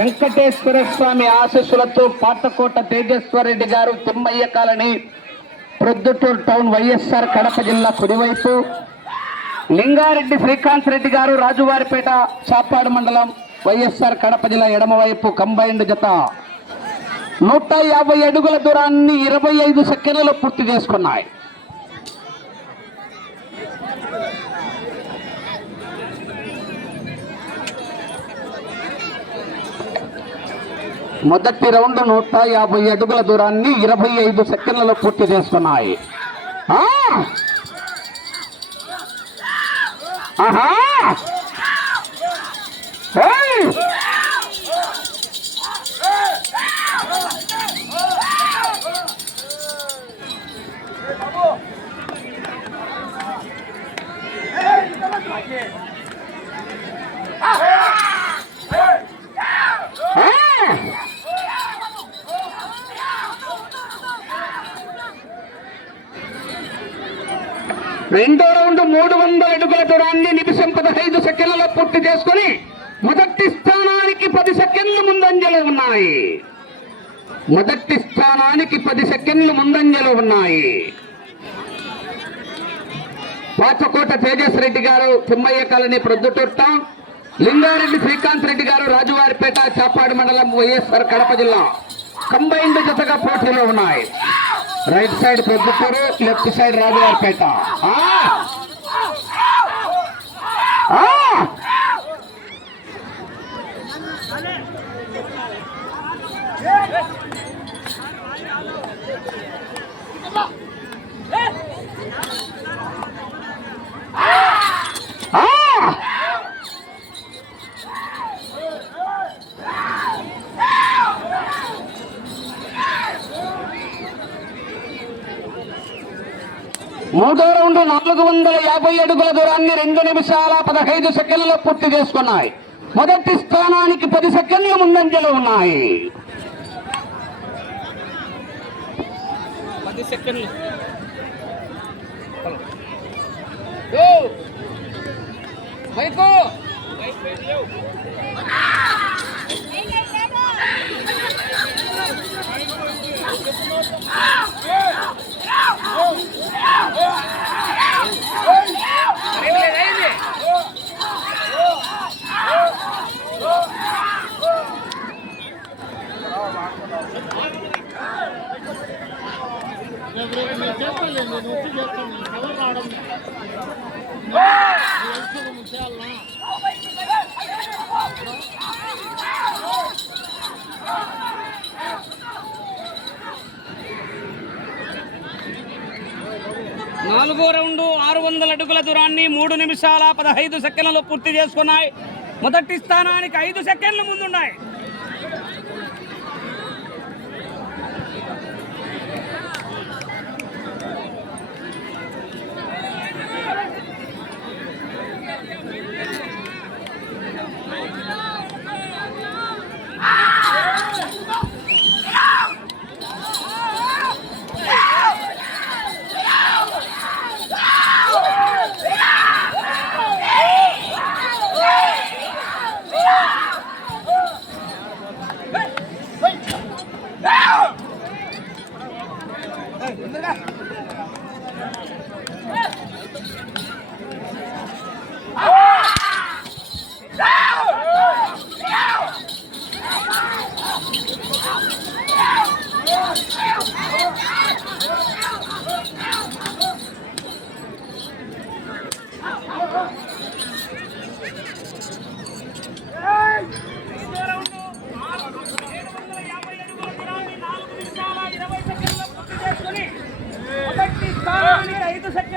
వెంకటేశ్వర స్వామి ఆశీస్సులతో పాతకోట తేజేశ్వరరెడ్డి గారు Thimmaiah colony Proddatur town YSR Kadapa జిల్లా కుడివైపు లింగారెడ్డి శ్రీకాంత్ రెడ్డి గారు రాజువారిపేట చాపాడు మండలం వైఎస్ఆర్ కడప జిల్లా ఎడమవైపు కంబైండ్ జత. నూట యాభై అడుగుల దూరాన్ని ఇరవై ఐదు సెకండ్లలో పూర్తి చేసుకున్నాయి. మొదటి రౌండ్ నూట యాభై అడుగుల దూరాన్ని ఇరవై ఐదు సెకండ్లలో పూర్తి చేస్తున్నాయి. ఆహా! ఏయ్! ఆ! రెండో రౌండ్ మూడు వందల అడుగుల దూరాన్ని నిమిషం పదహైదు సెకండ్లలో పూర్తి చేసుకుని మొదటి స్థానానికి పది సెకండ్లు ముందంజలో ఉన్నాయి మొదటి స్థానానికి పది సెకండ్లు ముందంజలు ఉన్నాయి. పాచకోట తేజస్ రెడ్డి గారు తిమ్మయ్య కాలనీ ప్రొద్దుటొట్ట లింగారెడ్డి శ్రీకాంత్ రెడ్డి గారు రాజువారిపేట చాపాడు మండలం వైఎస్ఆర్ కడప జిల్లా కంబైన్డ్ జతగా పోటీలో ఉన్నాయి. Right side Proddatur left side Rajuvaripeta. మూడో రౌండ్ నాలుగు వందల యాభై అడుగుల దూరాన్ని రెండు నిమిషాల పదహైదు సెకండ్లలో పూర్తి చేసుకున్నాయి. మొదటి స్థానానికి పది సెకండ్ల ముందంజలో ఉన్నాయి. పది సెకండ్లు. మైకు నాలుగో రౌండు ఆరు వందల అడుగుల దూరాన్ని మూడు నిమిషాల పదహైదు సెకండ్లలో పూర్తి చేసుకున్నాయి. మొదటి స్థానానికి ఐదు సెకండ్లు ముందున్నాయి.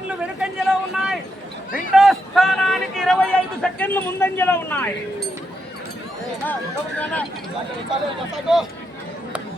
సెకండ్లు వెనుకంజలో ఉన్నాయి రెండో స్థానానికి ఇరవై ఐదు సెకండ్లు ముందంజలో ఉన్నాయి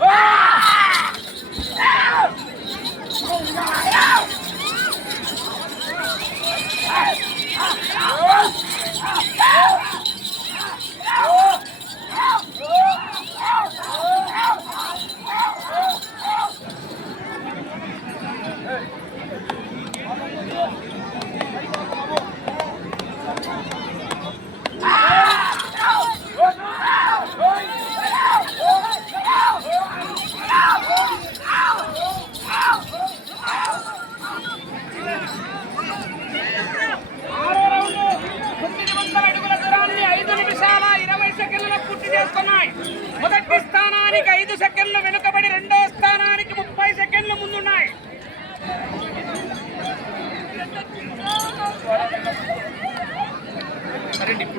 Oh!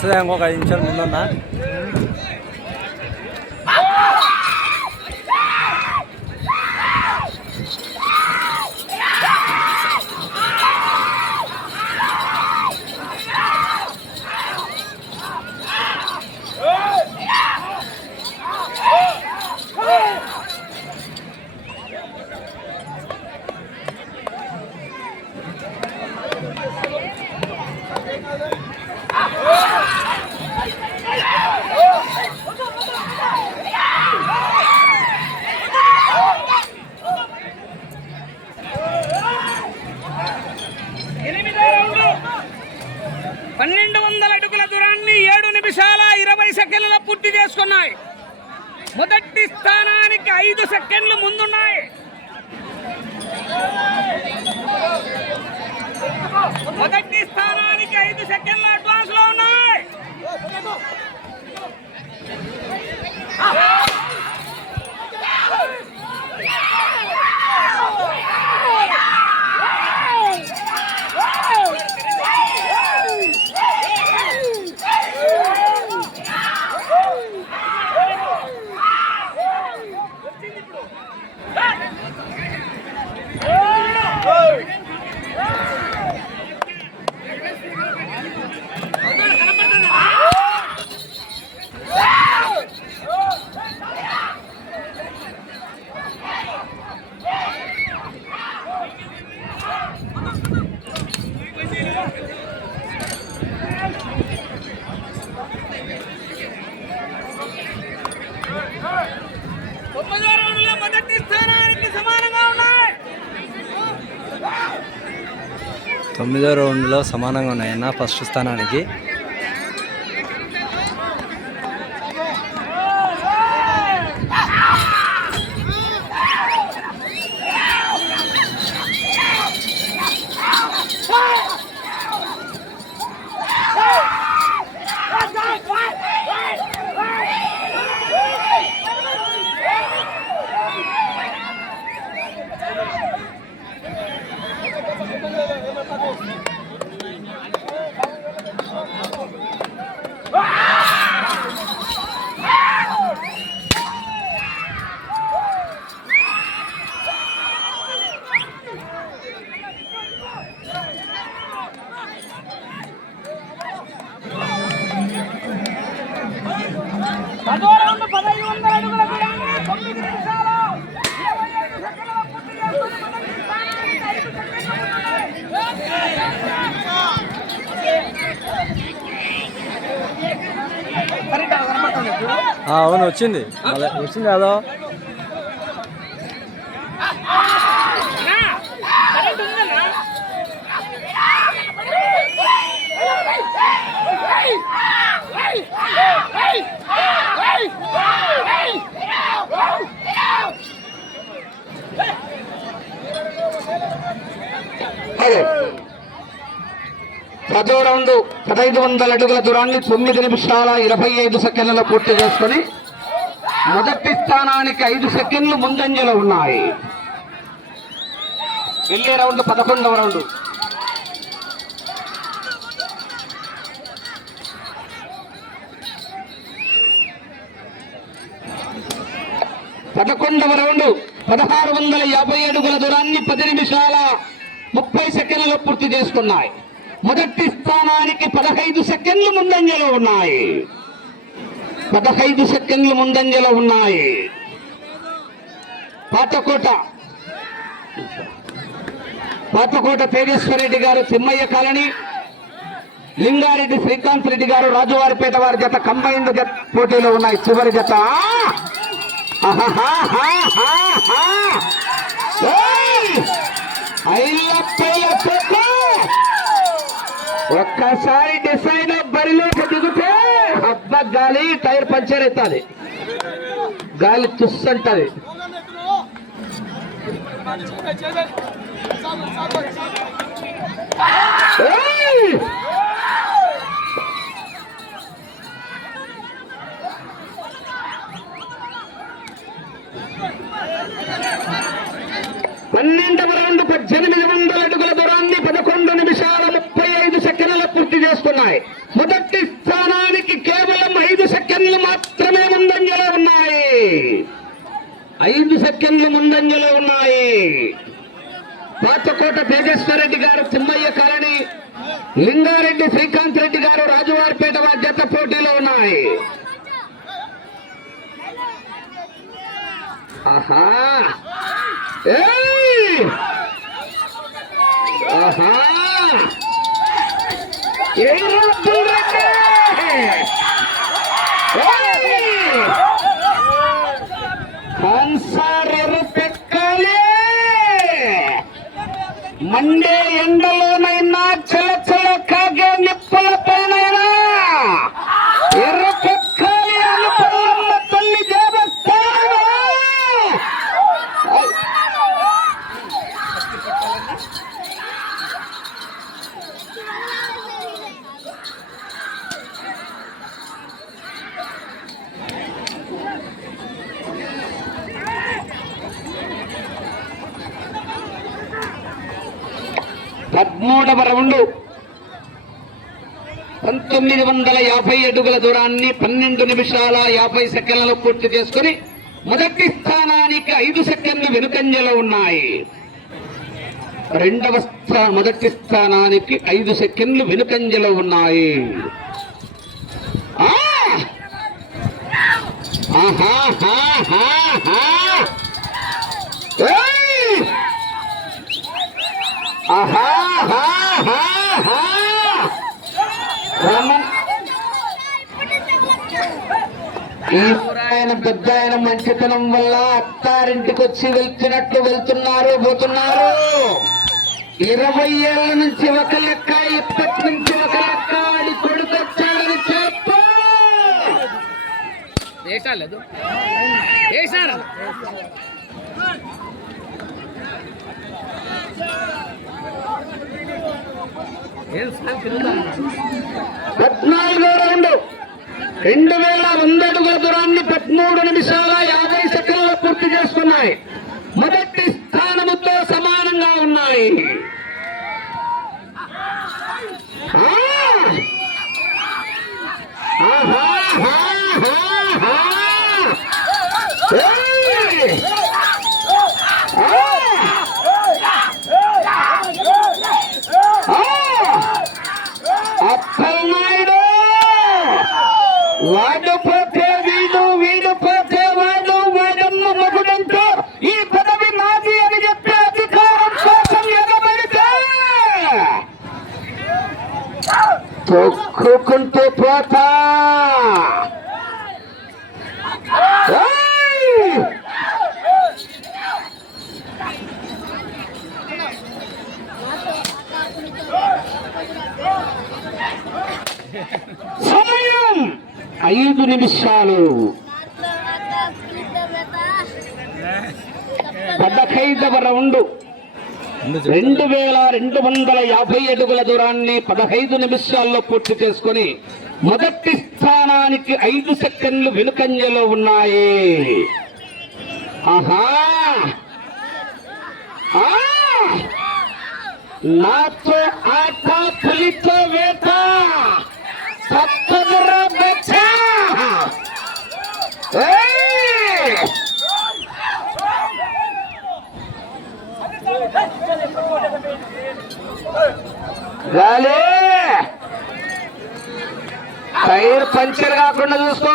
虽然我งว่าใ తొమ్మిదో రౌండ్లో సమానంగా ఉన్నాయన్న ఫస్ట్ స్థానానికి. అవును వచ్చింది వచ్చింది కదా Hello. ప్రతి రౌండ్ పదహైదు వందల అడుగుల దూరాన్ని తొమ్మిది నిమిషాల ఇరవై ఐదు సెకండ్లలో పూర్తి చేసుకుని మొదటి స్థానానికి ఐదు సెకండ్లు ముందంజలో ఉన్నాయి. వెళ్ళే రౌండ్ పదకొండవ రౌండ్. పదకొండవ రౌండ్ పదహారు వందల యాభై అడుగుల దూరాన్ని పది నిమిషాల ముప్పై సెకండ్లలో పూర్తి చేసుకున్నాయి. మొదటి స్థానానికి పదహైదు సెకండ్లు ముందంజలో ఉన్నాయి. పదహైదు సెకండ్లు ముందంజలో ఉన్నాయి. పాతకోట. పాతకోట తేజేశ్వరరెడ్డి గారు తిమ్మయ్య కాలనీ. లింగారెడ్డి శ్రీకాంత్ రెడ్డి గారు రాజువారిపేట వారి జత కంబైన్డ్ జత పోటీలో ఉన్నాయి. చివరి జత. ఆహాహాహాహా. ఒక్కసారి డిసైడ్ బరిలోకి దిగితే అబ్బ గాలి టైర్ పంచర్ అవుతుంది గాలి తుస్సంటది ఏయ్! పన్నెండవ రౌండ్ పద్దెనిమిది వందల అడుగుల దూరాన్ని పదకొండు నిమిషాలు ఉన్నాయి. మొదటి స్థానానికి కేవలం ఐదు సెకండ్లు మాత్రమే ముందంజలో ఉన్నాయి. ఐదు సెకండ్లు ముందంజలో ఉన్నాయి. పాతకోట తేజేశ్వరరెడ్డి గారు తిమ్మయ్య కాలనీ లింగారెడ్డి శ్రీకాంత్ రెడ్డి గారు రాజువారిపేట బాధ్యత పోటీలో ఉన్నాయి. ఆహా! ఆహా! ಮಂಡ್ಯ ಎಂಡಲೋನ ಇನ್ನ ಚಲ ಚಲಕ್ಕಾಗಿ ನಿಪ್ಪಲಪ್ಪ అడుగుల దూరాన్ని పన్నెండు నిమిషాల యాభై సెకండ్లలో పూర్తి చేసుకుని మొదటి స్థానానికి ఐదు సెకండ్లు వెనుకంజలో ఉన్నాయి. రెండవ స్థా మొదటి స్థానానికి ఐదు సెకండ్లు వెనుకంజలో ఉన్నాయి. ఆ! ఈ ఆయన పెద్ద ఆయన మంచితనం వల్ల అత్తారింటికి వచ్చి వెళ్తున్నట్టు వెళ్తున్నారు పోతున్నారు. ఇరవై ఏళ్ళ నుంచి ఒక లెక్క ఇప్పటి నుంచి ఒక లెక్క వాడి కొడుకు వచ్చాడని చెప్పు. పద్నాలుగో రౌండ్. రెండు వేల వంద అడుగుల దూరాన్ని పదమూడు నిమిషాల యాభై సెకండ్లు పూర్తి చేసుకున్నాయి. మొదటి స్థానముతో సమానంగా ఉన్నాయి. ఆహా! తొక్కుకుంటూ పోతా! సమయం ఐదు నిమిషాలు. పదహైదవ రౌండ్. రెండు వేల రెండు వందల యాభై అడుగుల దూరాన్ని పదహైదు నిమిషాల్లో పూర్తి చేసుకొని మొదటి స్థానానికి ఐదు సెకండ్లు వెనుకంజలో ఉన్నాయి. ఆహా! నాతో ఆట పులితో వేట! సప్తమురా రాలే టైర్ పంచర్ కాకుండా చూసుకో.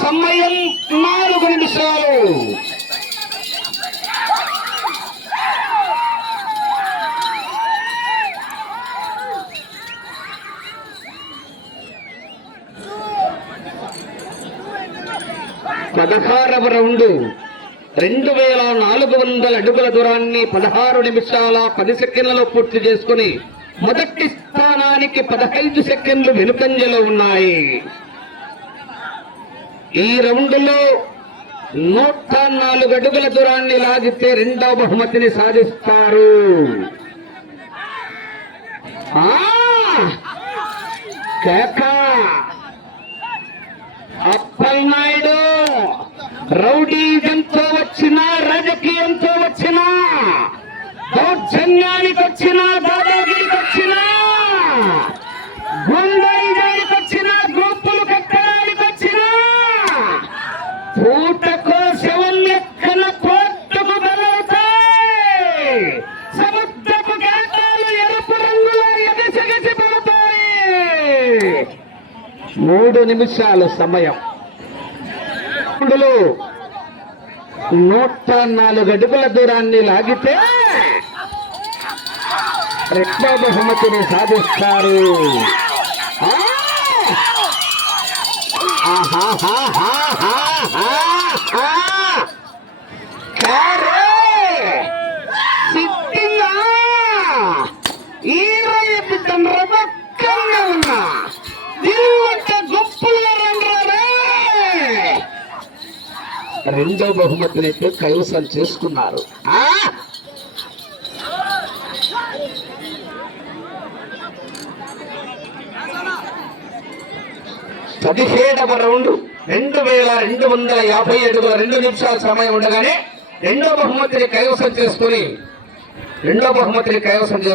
సమయం నాలుగు నిమిషాలు. పదహారవ రౌండ్. రెండు వేల నాలుగు వందల అడుగుల దూరాన్ని పదహారు నిమిషాల పది సెకండ్లలో పూర్తి చేసుకుని మొదటి స్థానానికి పదహైదు సెకండ్లు వెనుకంజలో ఉన్నాయి. ఈ రౌండ్లో నూట నాలుగు అడుగుల దూరాన్ని లాగితే రెండవ బహుమతిని సాధిస్తారు. కేకా! అప్పల్ నాయుడు రౌడీజంతో వచ్చిన రాజకీయంతో వచ్చిన దౌర్జన్యానికి వచ్చిన దాదాగిరికి వచ్చిన గుండైజానికి వచ్చిన గ్రూపులు కట్టడానికి వచ్చిన పూటకు నిమిషాల సమయం. నూట నాలుగు అడుగుల దూరాన్ని లాగితే రెండో బహుమతిని సాధిస్తారు. ఆ! రెండో బహుమతిని అయితే కైవసం చేసుకున్నారు. పదిహేడవ రౌండ్. రెండు వేల రెండు వందల యాభై ఐదులో రెండు నిమిషాల సమయం ఉండగానే రెండో బహుమతిని కైవసం చేసుకుని రెండో బహుమతిని కైవసం చే